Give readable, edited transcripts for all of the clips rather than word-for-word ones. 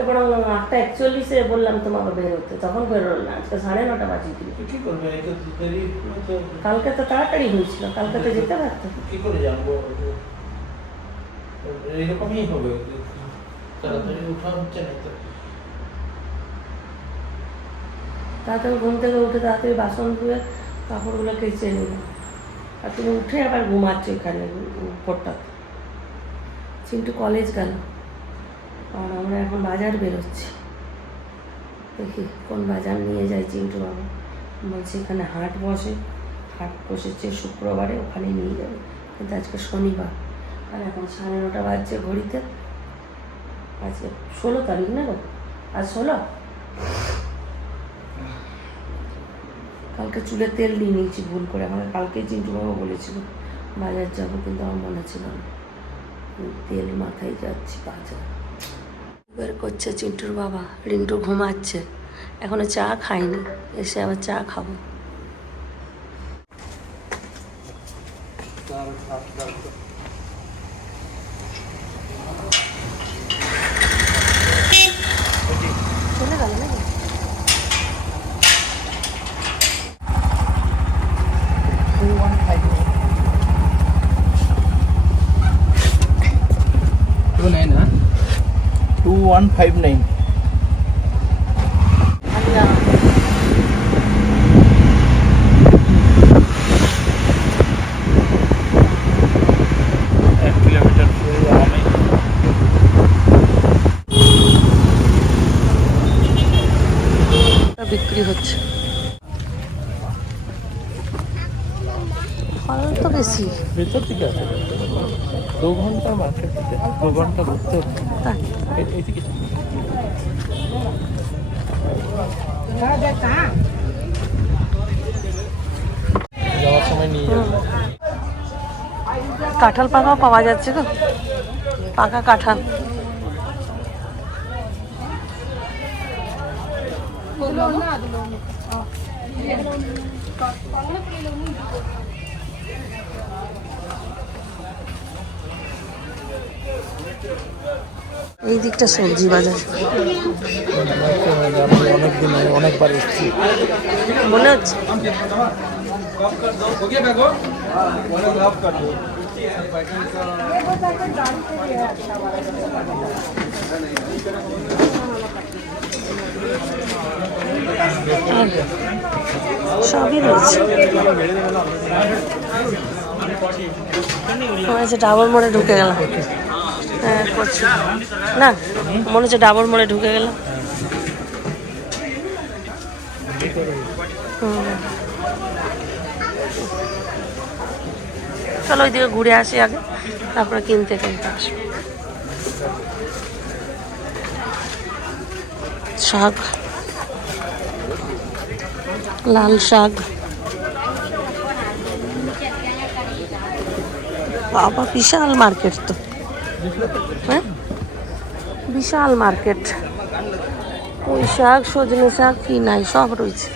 এবার 8:41-এ বললাম তোমাকে বেরোতে, তখন বেরোল না। আজকে 9:30 বাজিয়ে দিল। কি করবে? এই তো দেরি তো। কালকে তো তাড়াতাড়ি হয়েছিল, কালকে তো যেতে পারতো। কি করে জানবো? এইরকমই হবে, তাড়াতাড়ি উঠা হচ্ছে না তো। তাড়াতাড়ি ঘুম থেকে উঠে তাড়াতাড়ি বাসন ধুয়ে কাপড়গুলো কেচে নিল। আর তুমি উঠে আবার ঘুমাচ্ছ এখানে উপরটাতে। চিন্টু কলেজ গেল, আর আমরা এখন বাজার বেরোচ্ছি। দেখি কোন বাজার নিয়ে যায় চিন্টু বাবা। বলছে এখানে হাট বসে, হাট বসেছে শুক্রবারে, ওখানে নিয়ে যাবে। কিন্তু আজকে শনিবার, আর এখন 9:30 বাজছে ঘড়িতে। আজকে 16 তারিখ না গো? আজ 16। কালকে চুলে তেল নিয়ে নিয়েছি ভুল করে। আমাকে কালকেই চিন্টু বাবা বলেছিল বাজার যাবো, কিন্তু আমার মনে ছিল না। তেল মাথায় যাচ্ছি বাজার। বের করছে চিন্টুর বাবা। রিন্টু ঘুমাচ্ছে, এখনো চা খাইনি, এসে আবার চা খাবো। চলে গেল নাকি? না 2159। বিক্রি হচ্ছে ফল তো বেশি। ভেতর দিকে আছে 2 ঘন্টা মার্কেট দিতে, 2 ঘন্টা ঘুরতে হচ্ছে। এইদিকে যাওয়ার সময় নিয়ে যাবো। কাঁঠাল পাকাও পাওয়া যাচ্ছে তো, পাকা কাঁঠাল। এই দিকটা সবজি বাজার অনেকদিন অনেকবার এসেছি মনে হচ্ছে। সবই রয়েছে। মনে হচ্ছে ডাবর মোড়ে ঢুকে গেলাম। হ্যাঁ করছি না, মনে হচ্ছে ডাবর মোড়ে ঢুকে গেলাম। চলো ওইদিকে ঘুরে আসি আগে, তারপরে কিনতে কিনতে আসবো। শাক, লাল শাক, বাবা বিশাল মার্কেট তো। হ্যাঁ বিশাল মার্কেট। পুঁই শাক, সজনে শাক, কি নাই সব রয়েছে।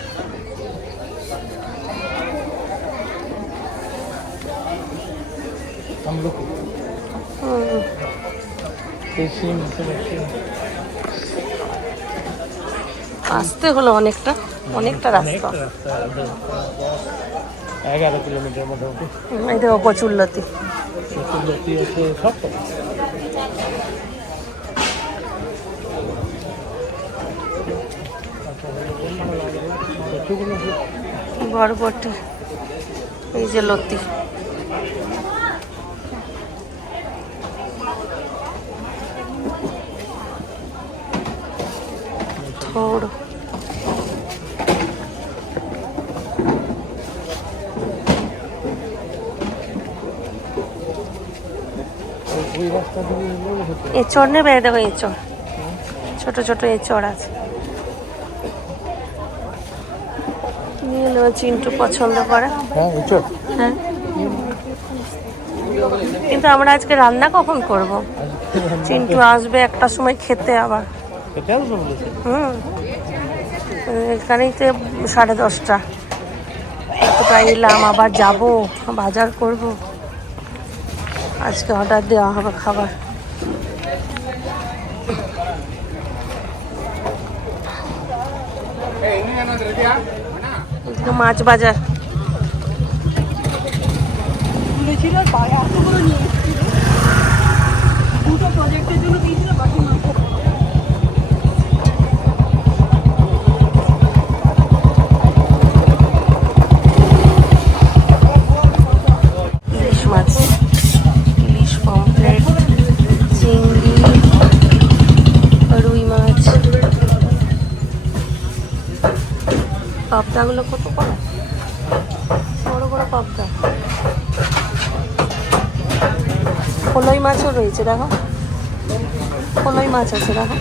আসতে হলো অনেকটা, অনেকটা রাস্তা। 11 কিলোমিটার মোটামুটি। এই দেখো কচুরলতি। বরবটি, এই যে লতি। থোড়, এঁচড় নেবে? দেখো এঁচড়, ছোট ছোট এঁচড় আছে, নিয়ে নেবো। চিন্টু পছন্দ করে। হ্যাঁ কিন্তু আমরা আজকে রান্না কখন করব? চিন্টু আসবে একটার সময় খেতে, আবার এখানেই তো 10:30। এতটা এলাম, আবার যাব বাজার করব। আজকে অর্ডার দেওয়া হবে খাবার। এদিকে মাছ বাজার। দুটো প্রজেক্টের জন্য দিয়েছিল, বাকি মাছ ইলিশ মাছ, ইলিশ, পমফ্রেট, চিংড়ি, রুই মাছ। পাবদাগুলো কত করে? বড় বড় পাবদা। কলই মাছও রয়েছে, দেখো কলই মাছ আছে, দেখো।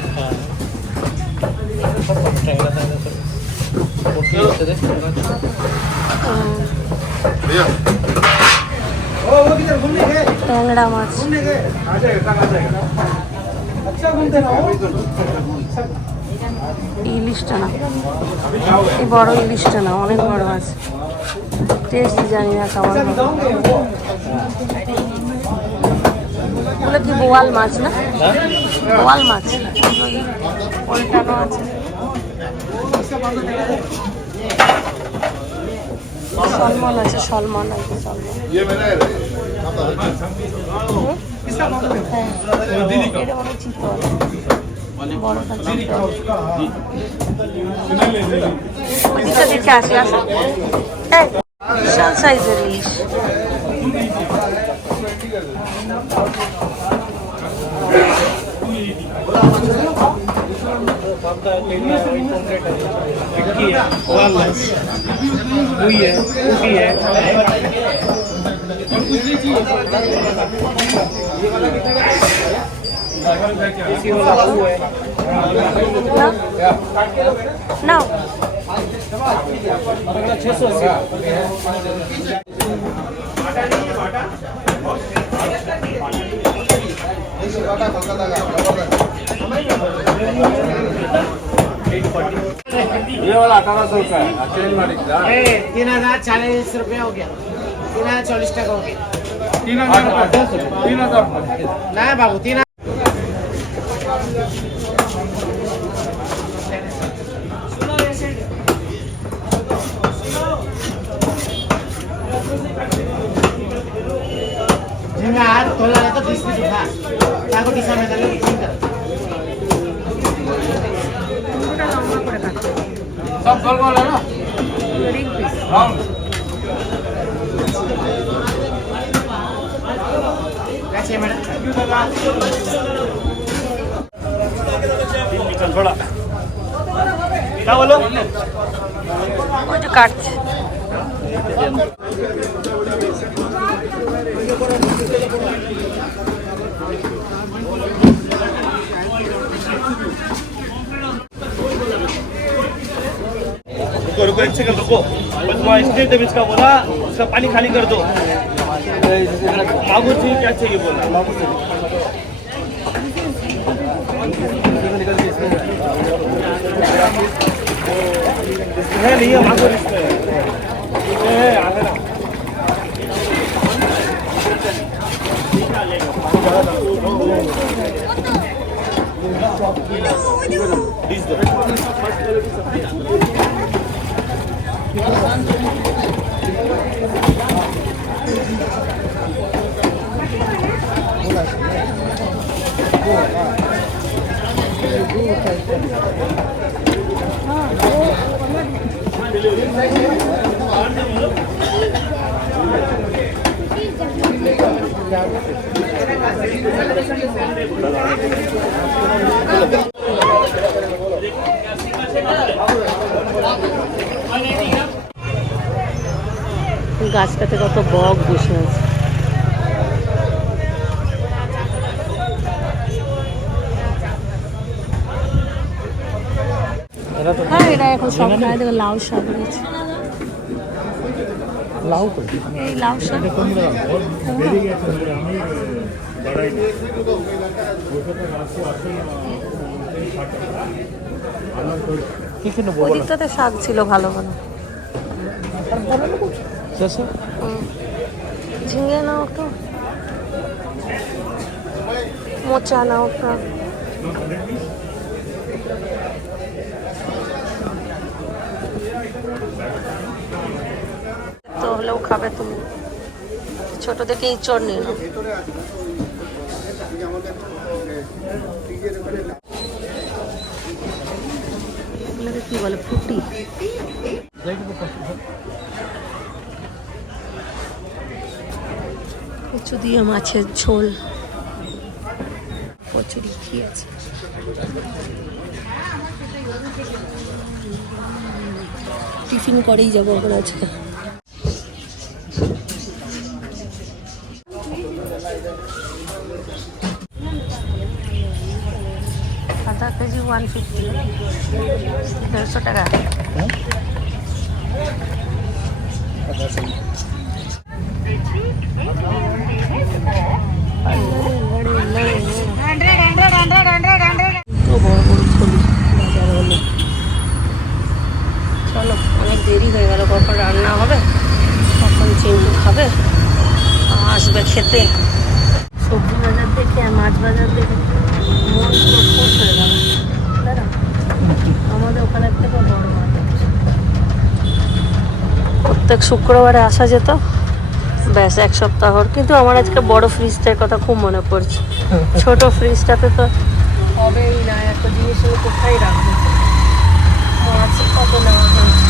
ট্যাংরা মাছ, ইলিশটা না, এই বড় ইলিশটা না, অনেক বড় মাছ। টেস্ট জানি না কেমন হবে। ওগুলো কি বোয়াল মাছ না? বোয়াল মাছ, ওই উল্টানো আছে। সলমন আছে, সলমন আছে, সলমন। হ্যাঁ, এটা অনেক চিতল, বড়টা চিতল। ওদিকটা দেখে আসি, আসো। এই বিশাল সাইজের ইলিশ। নাও ये वाला 1800 का है, चेन मालिक दा 3040 हो गया, 3040 টাকা हो गया। 3000 না বাবু 3000 झिंगा हाथ खोला नहीं तो 20 पीस उठा ताको दिशा में डाले झिंगा सब गोल गोल है ना राउंड कैसे मैडम निकल बड़ा क्या बोलो ওই যে কাটছে। रुको एक सेकंड रुको बस वहाँ स्टेट जब इसका बोला इसका पानी खाली कर दो मागुर चाहिए क्या चाहिए बोला है नहीं है मागुर इसमें है आगे ना গাছটাতে কত বক বসে আছে। হ্যাঁ, এরা এখন সব খায়। দেখো লাউ শাক রয়েছে, লাউ তো এই লাউ শাক। ওদিকটাতে শাক ছিল ভালো ভালো। ঝিঙে নাও একটু, মোচা নাও একটা। খাবে তুমি? ছোট দেখে ইঁচড় নিয়ে নাও। এগুলোকে কি বলে? ফুটি। কচু দিয়ে মাছের ঝোল, কচুরি খেয়েছে। টিফিন করেই যাবো এখন আজকে। আধা কেজি 150, 150 টাকা। চলো, অনেক দেরি হয়ে গেল। কখন রান্না হবে, কখন চিন্টু খাবে, আসবে খেতে। সবজি বাজার দেখে আর মাছ বাজার দেখে মন পুরো খুশ হয়ে গেল। দাদা, আমাদের ওখানের থেকে বড় মাছ আছে। প্রত্যেক শুক্রবারে আসা যেত, ব্যাস 1 সপ্তাহর। কিন্তু আমার আজকে বড় ফ্রিজটার কথা খুব মনে পড়ছে। ছোট ফ্রিজটাতে তো হবেই না, এত জিনিস আমি কোথায় রাখবো। মাছ কত নেওয়া হয়েছে।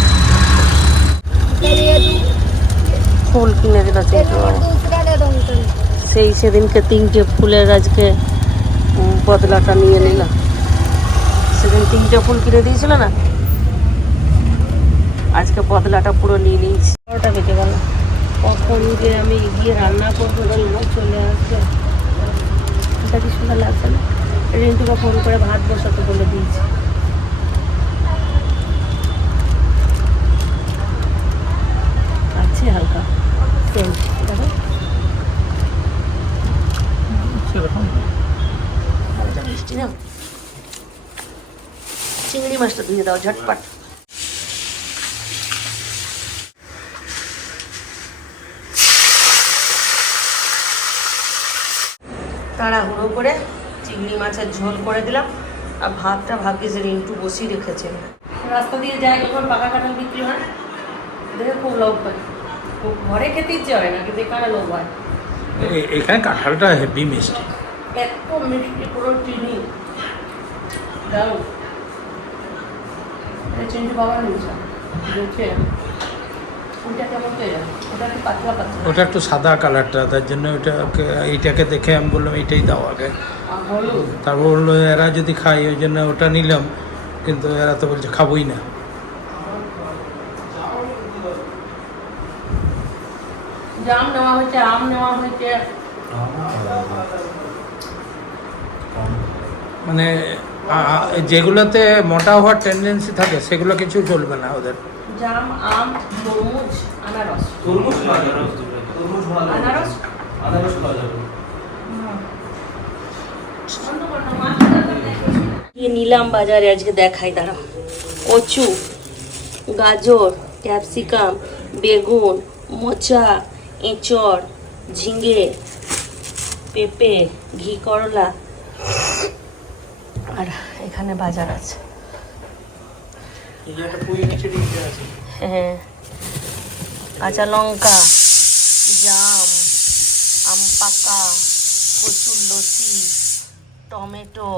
ফুল কিনে দিল চিন্টু। সেই সেদিনকে 3টে ফুলের আজকে বদলাটা নিয়ে নিলাম। সেদিন 3টে ফুল কিনে দিয়েছিল না, আজকে বদলাটা পুরো নিয়ে নিয়েছি। 12টা বেজে গেল। কখন যে আমি গিয়ে রান্না করবো, চলে আসবে। এটা কি সুন্দর লাগছে না? রিন্টুকে ফোন করে ভাত বসাতে বলে দিয়েছি। আছে হালকা সেন্ট, দেখো হালকা মিষ্টি না। চিংড়ি মাছটা ধুয়ে দাও ঝটপট। তাড়াহুড়ো করে চিংড়ি মাছের ঝোল করে দিলাম, আর ভাতটা ভাগ্যে যে রিন্টু বসিয়ে রেখেছে। রাস্তা দিয়ে যায় যখন পাকা কাঁঠাল বিক্রি হয়, দেখে খুব লোভ হয়। ঘরে খেতে ইচ্ছে হয় না, কিন্তু এখানে লোভ হয়। এখানে কাঁঠালটা হেভি মিষ্টি, এত মিষ্টি, পুরো চিনি দাও। চিনি বাবা নিয়েছে দেখে ওইটা কেমন পেয়ে যাবে, ওটা একটু পাতলা পাতলা। ওটা একটু সাদা কালারটা, তার জন্য এইটাকে দেখে আমি বললাম এইটাই দাও আগে। তারপর বললো এরা যদি খাই, ওই জন্য ওটা নিলাম। কিন্তু এরা তো বলছে খাবোই না। জাম নেওয়া হয়েছে, আম নেওয়া হয়েছে। মানে যেগুলোতে মোটা হওয়ার টেন্ডেন্সি থাকে সেগুলো কিছু চলবে না ওদের। জাম, আম, তরমুজ, আনারস। তরমুজ খাওয়া যাবে, তরমুজ ভালো, আনারস আনারস খাওয়া যাবে। নিলাম বাজারে আজকে, দেখাই দাঁড়াও। কচু, গাজর, ক্যাপসিকাম, বেগুন, মোচা, এঁচড়, ঝিঙে, পেঁপে, ঘি করলা, আর এখানে বাজার আছে। হ্যাঁ, কাঁচা লঙ্কা, জাম, আম পাকা, কচুর লতি, টমেটো,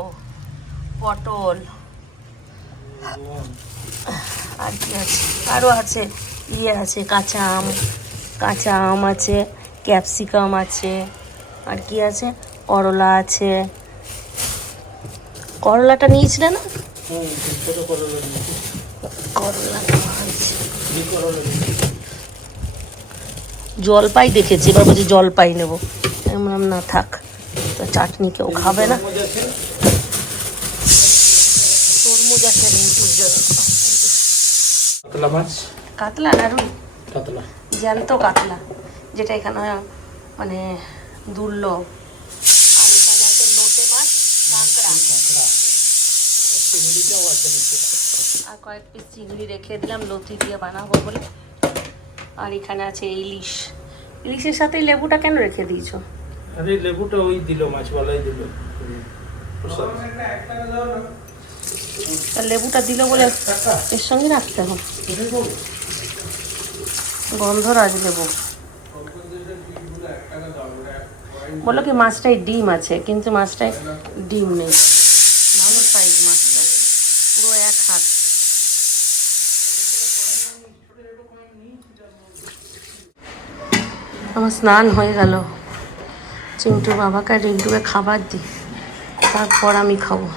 পটল, আর কি আছে, আরও আছে আছে কাঁচা আম আছে, ক্যাপসিকাম আছে, আর কি আছে, করলা আছে। করলাটা নিয়েছিলে না? করলা জলপাই দেখেছি, এবার বলছি জলপাই নেবো। আমি বললাম না থাক, তো চাটনি কেউ খাবে না। তরমুজ আছে রিন্টুর জন্য। কাতলা মাছ, কাতলা না রুই? কাতলা, জ্যান্ত কাতলা, যেটা এখানে মানে দুর্লভ। আর এখানে আছে লোটে মাছ, কাঁকড়া, আর কয়েক পিস চিংড়ি রেখে দিলাম লতি দিয়ে বানাবো বলে। আর এখানে আছে ইলিশ। ইলিশের সাথে লেবুটা কেন রেখে দিয়েছো? আরে লেবুটা ওই দিল, মাছওয়ালাই দিল। লেবুটা দিল বলে এর সঙ্গে রাখতে হবে, গন্ধরাজ লেবু। বললো কি মাছটায় ডিম আছে, কিন্তু মাছটায় ডিম নেই। ভালো সাইজ মাছটা, পুরো 1 হাত। আমার স্নান হয়ে গেল, চিন্টুর বাবাকে আর রিন্টুকে খাবার দিই, তারপর আমি খাবো।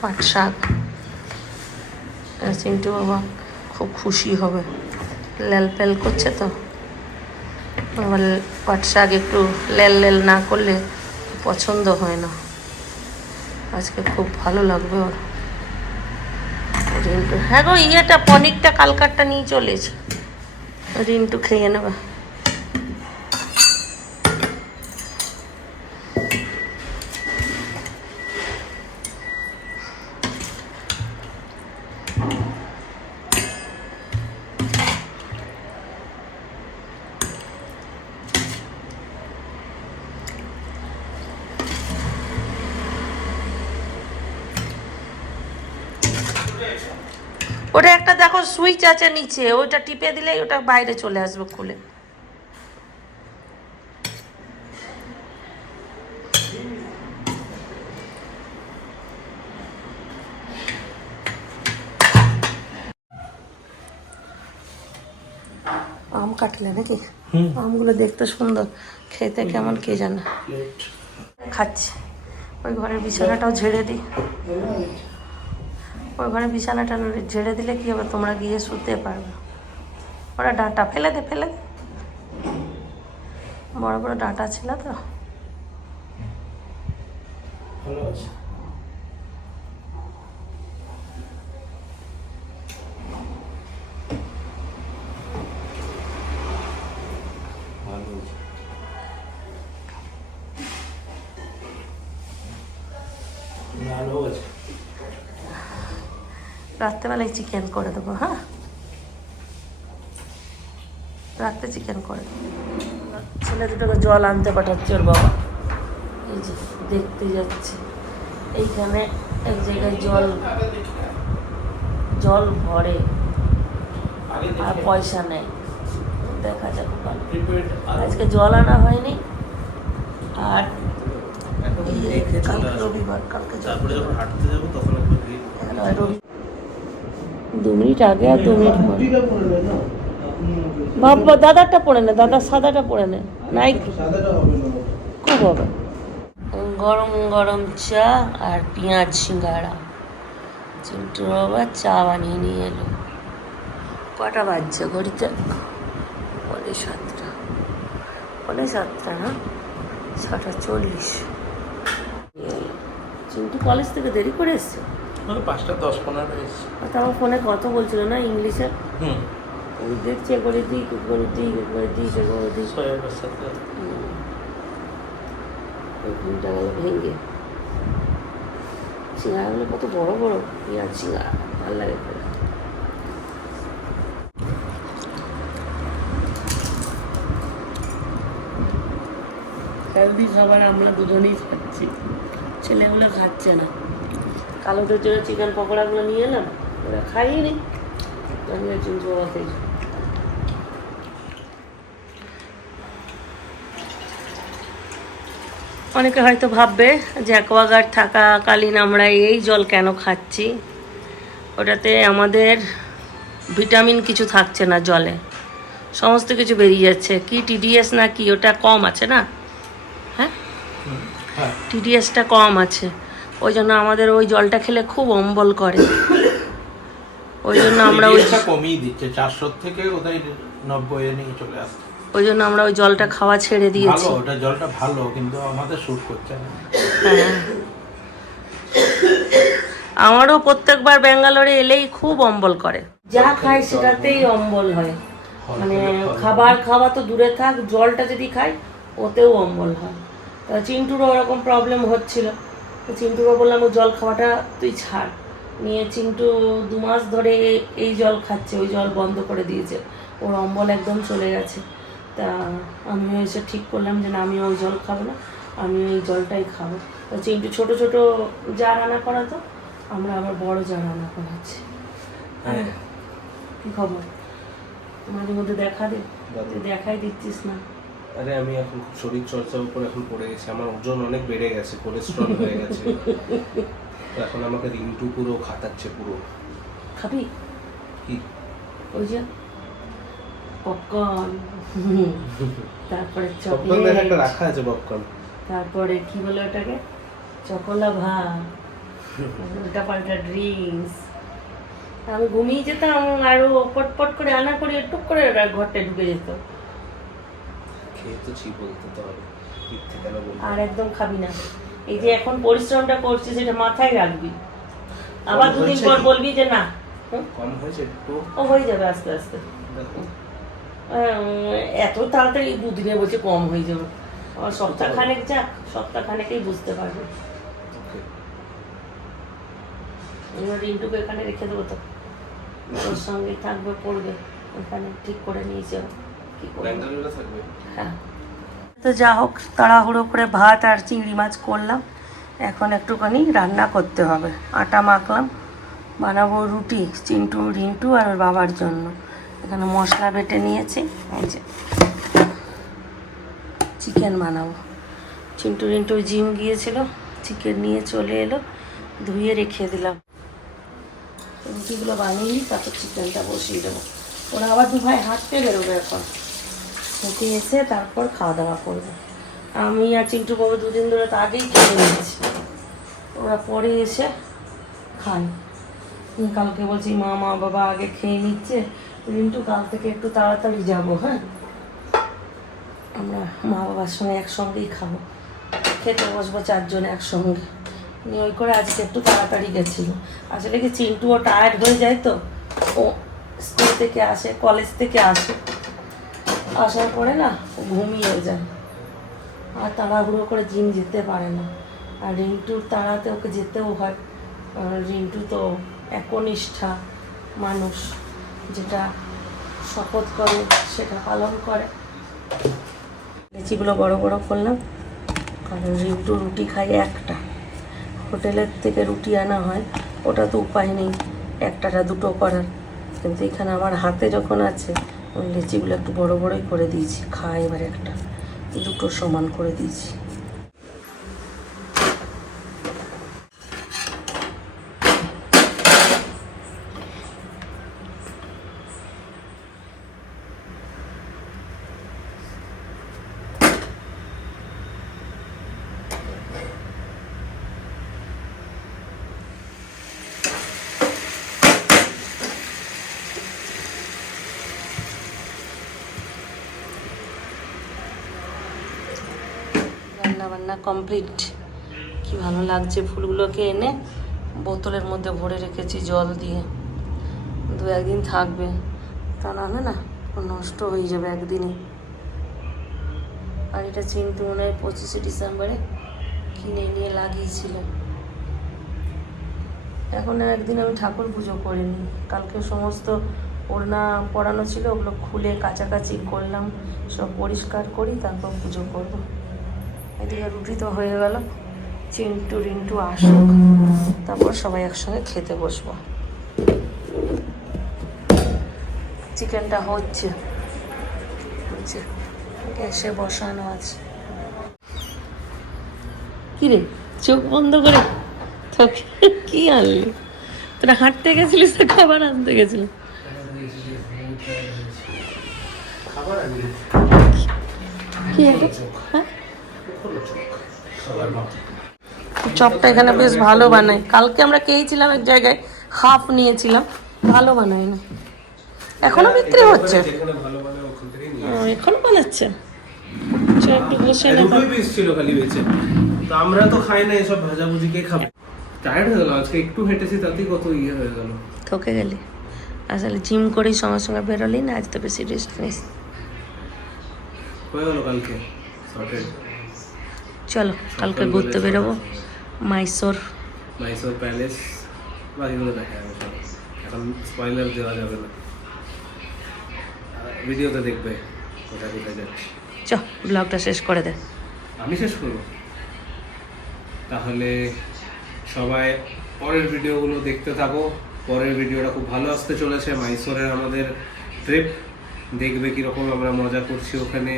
পাট শাক, চিন্টু বাবা খুব খুশি হবে, লেল পেল করছে তো। আবার পাট শাক একটু লেল লেল না করলে পছন্দ হয় না, আজকে খুব ভালো লাগবে ওর। রিন্টু, হ্যাঁ গো ইয়েটা পনিরটা কালকারটা নিয়ে চলেছে, রিন্টু খেয়ে নেবে। ওটা একটা দেখো সুইচ আছে নিচে, ওইটা টিপে দিলেই ওটা বাইরে চলে আসবে খুলে। আম কাটলে নাকি? আমগুলো দেখতে সুন্দর, খেতে কেমন কে জানে। খাচ্ছি। ওই ঘরের বিছানাটাও ঝেড়ে দিই, ওই ঘরে বিছানাটা ঝেড়ে দিলে কি হবে, তোমরা গিয়ে শুতে পারবে। ওরা ডাঁটা ফেলে দে, ফেলে দে, বড় বড় ডাঁটা ছিল তো। ভালো আছে। ভালো আছে। রাত্রেবেলায় চিকেন করে দেবো, হ্যাঁ রাত্রে চিকেন করে দেবো। ছেলে দুটোকে জল আনতে পাঠাচ্ছে ওর বাবা, এই যে দেখতে যাচ্ছে। এইখানে এক জায়গায় জল ভরে আর পয়সা নেই, দেখা যাক। আজকে জল আনা হয়নি, আর কালকে রবিবার, কালকে হাঁটতে যাবো তখন 2 মিনিট আগে আর 2 মিনিট পরে। বাবা দাদারটা পরে নে, দাদার সাদাটা পরে নে, নাই খুব হবে। গরম গরম চা আর পেঁয়াজ সিঙ্গাড়া। চিন্টু বাবা চা বানিয়ে নিয়ে এলো। কটা বাজছে ঘড়িতে? 7:45, 7:45 না, 6:40। চিন্টু কলেজ থেকে দেরি করে এসছে, 5:10-15 এসছে। আমার ফোনে কত বলছিল না ইংলিশে, দেখছে করে দিই কি করে দিই, করে দিই সে করে দিই। ঘুমটা গেল ভেঙে। সিঙ্গাড়াগুলো কত বড় বড় পেঁয়াজ সিঙ্গাড়া, ভালো লাগে। হেলদি খাবার আমরা দুজনেই খাচ্ছি, ছেলেগুলো খাচ্ছে না। কালোদের জন্য চিকেন পকোড়াগুলো নিয়ে এলাম, ওরা খাইনি, আমি চিন্টু বাবা খেয়েছি। অনেকে হয়তো ভাববে যে অ্যাকোয়াগার্ড থাকাকালীন আমরা এই জল কেন খাচ্ছি। ওটাতে আমাদের ভিটামিন কিছু থাকছে না জলে, সমস্ত কিছু বেরিয়ে যাচ্ছে। কি টিডিএস না কি ওটা কম আছে না, হ্যাঁ টিডিএসটা কম আছে, ওই জন্য আমাদের ওই জলটা খেলে খুব অম্বল করে। ওই জন্য আমরা ওই কমিয়ে দিচ্ছে, 400 থেকে কোথায় 90 এ নিয়ে চলে আসছে। ওই জন্য আমরা ওই জলটা খাওয়া ছেড়ে দিয়েছি। ভালো, ওটা জলটা ভালো, কিন্তু আমাদের স্যুট করছে না। হ্যাঁ, আমারও প্রত্যেকবার ব্যাঙ্গালোরে এলেই খুব অম্বল করে, যা খাই সেটাতেই অম্বল হয়। মানে খাওয়া তো দূরে থাক, জলটা যদি খাই ওতেও অম্বল হয়। তা চিন্টুরও ওরকম প্রবলেম হচ্ছিল, তো চিন্টুরও বললাম ও জল খাওয়াটা তুই ছাড়। নিয়ে চিন্টু 2 মাস ধরে এই জল খাচ্ছে, ওই জল বন্ধ করে দিয়েছে, ওর অম্বল একদম চলে গেছে। তা আমিও এসে ঠিক করলাম যে না, আমিও ওই জল খাবো না, আমি ওই জলটাই খাবো। তা চিন্টু ছোটো ছোটো জার রান্না করাতো, আমরা আবার বড় জার রান্না করাচ্ছি। কি খবর? মাঝে মধ্যে দেখা দে, তুই দেখাই দিচ্ছিস না। আরে আমি এখন খুব শরীর চর্চার উপর এখন পড়ে গেছি, আমার ওজন অনেক বেড়ে গেছে, কোলেস্ট্রল হয়ে গেছে, তো এখন আমাকে রিন্টু পুরো খাটাচ্ছে পুরো। খাবি কি? ওই যে পপকর্ন, তারপরে পপকর্ন একটা চকলেট, রাখা আছে পপকর্ন, তারপরে কি বলে ওটাকে চকোলা ভাত, উল্টা পাল্টা ড্রিঙ্কস। আমি ঘুমিয়ে যেতাম আরো পটপট করে আনা করে টুক করে ওরা ঘরটা ঢুকে যেত। খেয়ে তো ছি বলতে তো হবে, মিথ্যে কেন বলবো? আর একদম খাবি না। এই যে এখন পরিশ্রমটা করছিস সেটা মাথায় রাখবি, আবার দুদিন পর বলবি যে না। কম হয়েছে একটু? ও হয়ে যাবে আস্তে আস্তে। দেখো এত তাড়াতাড়ি দুদিনে বলছে কম হয়ে যাবে, আবার সপ্তাহখানেক যাক, সপ্তাহখানেকেই বুঝতে পারবে। ওকে। রিন্টুকে এখানে রেখে দেবো, তো ওর সঙ্গে থাকবে, পড়বে এখানে, ঠিক করে নিয়ে যাবো কি করবো। ব্যাঙ্গালোরে থাকবে? হ্যাঁ। তো যা হোক, তাড়াহুড়ো করে ভাত আর চিংড়ি মাছ করলাম, এখন একটুখানি রান্না করতে হবে। আটা মাখলাম, বানাবো রুটি চিন্টু রিন্টু আর ওর বাবার জন্য। এখানে মশলা বেটে নিয়েছি, এই যে চিকেন বানাবো। চিন্টু রিন্টুর জিম গিয়েছিল, চিকেন নিয়ে চলে এলো, ধুয়ে রেখে দিলাম। রুটিগুলো বানিয়ে নিই, তারপর চিকেনটা বসিয়ে দেবো। ওরা আবার দু ভাই হাঁটতে বেরোবে এখন, হেঁটে এসে তারপর খাওয়া দাওয়া করবে। আমি আর চিন্টু বাবু দুদিন ধরে তো আগেই খেয়ে নিয়েছি, ওরা পরে এসে খায়। কালকে বলছি মা বাবা আগে খেয়ে নিচ্ছে, রিন্টু কাল থেকে একটু তাড়াতাড়ি যাবো। হ্যাঁ, আমরা মা বাবার সঙ্গে একসঙ্গেই খাবো, খেতে বসবো চারজনে একসঙ্গে। নিয়ে ওই করে আজকে একটু তাড়াতাড়ি গেছিলো। আসলে কি চিন্টুও টায়ার্ড হয়ে যায়, তো ও স্কুল থেকে আসে, কলেজ থেকে আসে, আসার পরে না ও ঘুমিয়ে যায়, আর তাড়াহুড়ো করে জিম যেতে পারে না। আর রিন্টুর তাড়াতে ওকে যেতেও হয়, রিন্টু তো একনিষ্ঠা মানুষ, যেটা শপথ করে সেটা পালন করে। লিচিগুলো বড় বড় করলাম, কারণ রিন্টু রুটি খাই একটা, হোটেলের থেকে রুটি আনা হয়, ওটা তো উপায় নেই একটাটা দুটো করার, কিন্তু এখানে আমার হাতে যখন আছে ওই লিচিগুলো একটু বড় বড়ই করে দিয়েছি, খাই এবার একটা, দুটো সমান করে দিয়েছি। রান্নাবান্না কমপ্লিট। কি ভালো লাগছে, ফুলগুলোকে এনে বোতলের মধ্যে ভরে রেখেছি জল দিয়ে, দু একদিন থাকবে, তা নাহলে না নষ্ট হয়ে যাবে একদিনে। আর এটা চিন্টু মনে হয় 25শে ডিসেম্বরে কিনে নিয়ে লাগিয়েছিল। এখন একদিন আমি ঠাকুর পুজো করিনি, কালকে সমস্ত ওড়না পরানো ছিল, ওগুলো খুলে কাচাকাচি করলাম, সব পরিষ্কার করি, তারপর পুজো করব। এদিকে রুটি তো হয়ে গেল, চিন্টু রিন্টু আসুক, তারপর সবাই একসঙ্গে খেতে বসবো। চিকেনটা হচ্ছে গ্যাসে বসানো আছে। কিরে চোখ বন্ধ করে তোকে কি আনলি? তোরা হাঁটতে গেছিলিস তো খাবার আনতে গেছিলি? কি হ্যাঁ, চপটা এখানে বেশ ভালো বানায়। কালকে আমরা খেয়েছিলাম এক জায়গায়, হাফ নিয়েছিলাম, ভালো বানায় না, এখনো বিক্রি হচ্ছে। এখনো বানাচ্ছে, একটু বসে না। দুটোই পিস ছিল খালি বেঁচে, তো আমরা তো খাই না এসব ভাজাভুজি, কে খাবে? টায়ার্ড হয়ে গেল আজকে, একটু হেঁটেছি তাতেই কত ইয়ে হয়ে গেল। থকে গেলি, আসলে জিম করেই সঙ্গে সঙ্গে বেরোলি না, আজ তো বেশি রেস্ট নিস। হয়ে গেল কালকে সর্টেড। চলো কালকে ঘুরতে বেরোবো, মাইসোর প্যালেস, বাকিগুলো দেখা যাবে সব, এখন স্পয়লার দেওয়া যাবে না, ভিডিওতে দেখবে কোথায় কোথায় যাচ্ছে। চ ব্লগটা শেষ করে দে। আমি শেষ করবো তাহলে, সবাই পরের ভিডিওগুলো দেখতে থাকো। পরের ভিডিওটা খুব ভালো আসতে চলেছে, মাইসোরের আমাদের ট্রিপ, দেখবে কীরকম আমরা মজা করছি ওখানে,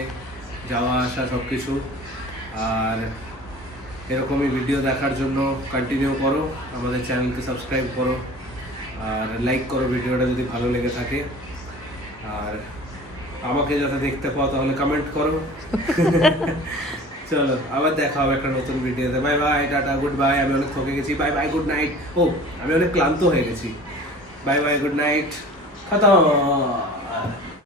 যাওয়া আসা সব কিছু। আর এরকমই ভিডিও দেখার জন্য কন্টিনিউ করো, আমাদের চ্যানেলকে সাবস্ক্রাইব করো আর লাইক করো ভিডিওটা যদি ভালো লেগে থাকে। আর আমাকে যাতে দেখতে পাও তাহলে কমেন্ট করো। চলো আবার দেখা হবে একটা নতুন ভিডিওতে। বাই বাই, টাটা, গুড বাই। আমি অনেক থকে গেছি। Bye bye, good night. ও আমি অনেক ক্লান্ত হয়ে গেছি। বাই বাই, গুড নাইট, খতম।